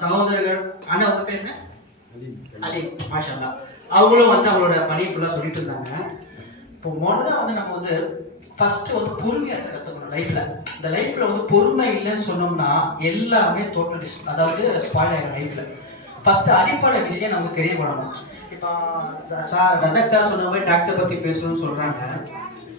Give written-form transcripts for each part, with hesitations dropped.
சகோதரர்கள் அண்ணா உங்க பேர் என்ன? அலி. மாஷா அல்லாஹ். அவங்களும் வந்து அவங்களோட பணியை ஃபுல்லா சொல்லிட்டு இருந்தாங்க. இப்போ முதல்ல வந்து நம்ம வந்து ஃபர்ஸ்ட் வந்து பொறுமையா கற்றுக்கணும் லைஃப்ல. இந்த லைஃப்ல வந்து பொறுமை இல்லைன்னு சொன்னோம்னா எல்லாமே டோட்டல் அதாவது ஸ்பாயில் ஆகிடும் லைஃப்ல. ஃபர்ஸ்ட் அடிப்படை விஷயம் நமக்கு தெரியப்படணும். இப்போ சார் ரஜக் சார் சொன்ன மாதிரி டாக்ஸை பற்றி பேசணும்னு சொல்கிறாங்க.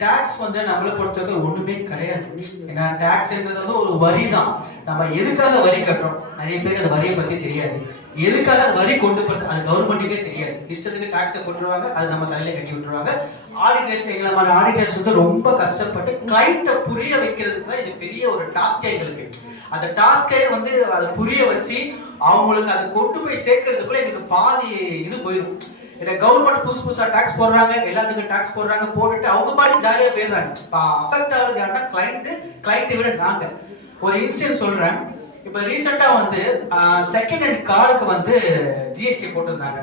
டாக்ஸ் வந்து நம்மளை பொறுத்தவரை ஒன்றுமே கிடையாது. ஏன்னா டாக்ஸ்ன்றது வந்து ஒரு வரி தான். நம்ம எதுக்காக வரி கட்டுறோம் நிறைய பேருக்கு அந்த வரியை பற்றி தெரியாது. எதுக்காக வரி கொண்டு போகிறது அது கவர்மெண்ட்டுக்கே தெரியாது. இஷ்டத்துக்கு டாக்ஸை கொண்டுருவாங்க, அது நம்ம தலையில கட்டி விட்டுருவாங்க. ஆடிட்டர்ஸ் எங்களை மாதிரி ஆடிட்டர்ஸ் வந்து ரொம்ப கஷ்டப்பட்டு கிளைண்ட்டை புரிய வைக்கிறதுக்கு தான் இது பெரிய ஒரு டாஸ்கே எங்களுக்கு. அந்த டாஸ்கை வந்து அதை புரிய வச்சு அவங்களுக்கு அதை கொண்டு போய் சேர்க்கறதுக்குள்ள எங்களுக்கு பாதி இது போயிடும். ஏன்னா கவர்மெண்ட் புதுசா டாக்ஸ் போடுறாங்க, எல்லாத்துக்கும் டாக்ஸ் போடுறாங்க, போட்டுட்டு அவங்க பாட்டு ஜாலியாக போயிடுறாங்க. அஃபெக்ட் ஆகுது யாருன்னா கிளைண்ட்டை விட நாங்க. ஒரு இன்சிடென்ட் சொல்றேன். இப்போ ரீசெண்டா வந்து செகண்ட் ஹேண்ட் காருக்கு வந்து ஜிஎஸ்டி போட்டிருந்தாங்க.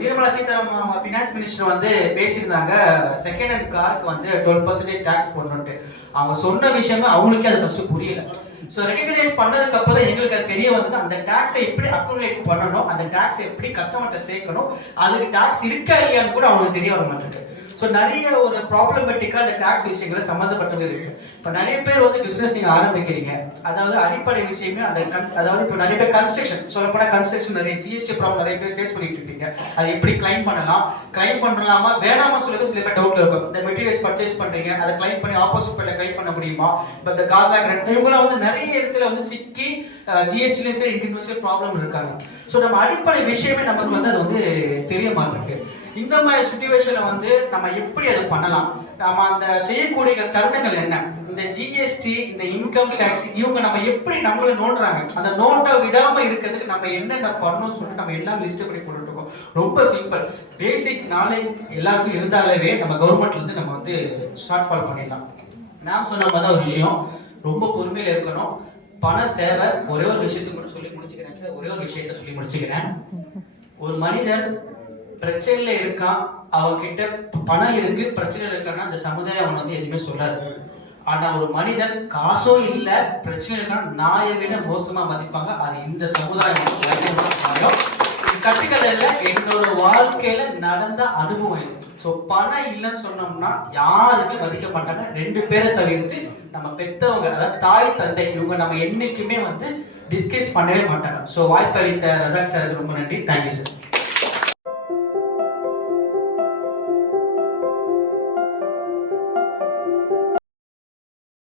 நிர்மலா சீதாராமன் ஃபினான்ஸ் மினிஸ்டர் வந்து பேசியிருந்தாங்க செகண்ட் ஹேண்ட் காருக்கு வந்து 12% டாக்ஸ் போடணும்ட்டு. அவங்க சொன்ன விஷயமே அவங்களுக்கே அது ஃபர்ஸ்ட் புரியல. ஸோ ரெகக்னைஸ் பண்ணதுக்கு அப்புறம் தான் எங்களுக்கு அது தெரிய வந்தது அந்த டாக்ஸை எப்படி அக்குமுலேட் பண்ணணும், அந்த டாக்ஸை எப்படி கஸ்டமர்கிட்ட சேர்க்கணும், அதுக்கு டாக்ஸ் இருக்கா இல்லையான்னு கூட அவங்களுக்கு தெரிய வர மாட்டேங்குது. ஸோ நிறைய ஒரு ப்ராப்ளமேட்டிக்காக அந்த டாக்ஸ் விஷயங்களை சம்மந்தப்பட்டது இருக்கு. இப்போ நிறைய பேர் வந்து பிஸ்னஸ் நீங்கள் ஆரம்பிக்கிறீங்க, அதாவது அடிப்படை விஷயமே அந்த அதாவது இப்போ நிறைய பேர் கன்ஸ்ட்ரக்ஷன் சொல்லப்போனால் கன்ஸ்ட்ரக்ஷன் நிறைய ஜிஎஸ்டி ப்ராப்ளம் நிறைய பேர் ஃபேஸ் பண்ணிட்டு இருப்பீங்க. அதை எப்படி கிளைம் பண்ணலாம், கிளைம் பண்ணலாமா வேணாமா சொல்லுறது சில பேர் டவுட்ல இருக்கும். இந்த மெட்டீரியல்ஸ் பர்ச்சேஸ் பண்றீங்க, அதை கிளைம் பண்ணி ஆப்போசிட் பேர்ல கிளைம் பண்ண முடியுமா? இப்போ இந்த காசா கிராண்ட் இவங்களாம் வந்து நிறைய இடத்துல வந்து சிக்கி ஜிஎஸ்டிலேயும் சரி இன்டர்நேஷனல் ப்ராப்ளம் இருக்காங்க. ஸோ நம்ம அடிப்படை விஷயமே நமக்கு வந்து அது வந்து தெரிய மாட்டேங்குது. இந்த மாதிரி சுச்சுவேஷன்ல வந்து நம்ம எப்படி அதை பண்ணலாம், நம்ம அந்த செய்யக்கூடிய தருணங்கள் என்ன, இந்த ஜிஎஸ்டி இந்த இன்கம் டேக்ஸ் இவங்க நம்ம எப்படி நம்மள நோண்டுறாங்க, அந்த நோட்டை விடாம இருக்கிறதுக்கு நம்ம என்னென்ன பண்ணணும்னு சொல்லிட்டு நம்ம எல்லாம் லிஸ்ட் பண்ணி போட்டுட்டு இருக்கோம். ரொம்ப சிம்பிள் பேசிக் நாலேஜ் எல்லாருக்கும் இருந்தாலே நம்ம கவர்மெண்ட்ல இருந்து நம்ம வந்து ஷார்ட் ஃபால் பண்ணிடலாம். நான் சொன்ன மாதிரி ஒரு விஷயம், ரொம்ப பொறுமையில இருக்கணும். பணம் தேவை. ஒரே ஒரு விஷயத்துக்கு மட்டும் சொல்லி முடிச்சுக்கிறேன் சார், ஒரே ஒரு விஷயத்த சொல்லி முடிச்சுக்கிறேன். ஒரு மனிதர் பிரச்சனையில இருக்கான், அவன்கிட்ட பணம் இருக்கு, பிரச்சனை இருக்கான்னா அந்த சமுதாயம் அவன் வந்து எதுவுமே சொல்லாது. ஆனா ஒரு மனிதன் காசோ இல்ல பிரச்சனை இருக்கான்னா நாயை விட மோசமா மதிப்பாங்க. அது இந்த சமுதாயம் கட்டுக்கதையில என்னோட வாழ்க்கையில நடந்த அனுபவம் இது. ஸோ பணம் இல்லைன்னு சொன்னோம்னா யாருமே மதிக்க மாட்டாங்க. 2 பேரை தவிர்த்து நம்ம பெத்தவங்க, அதாவது தாய் தந்தை, இவங்க நம்ம என்னைக்குமே வந்து டிஸ்கஸ் பண்ணவே மாட்டாங்க. ஸோ வாய்ப்பு அளித்த ரஜாக் சாருக்கு ரொம்ப நன்றி. Thank you sir.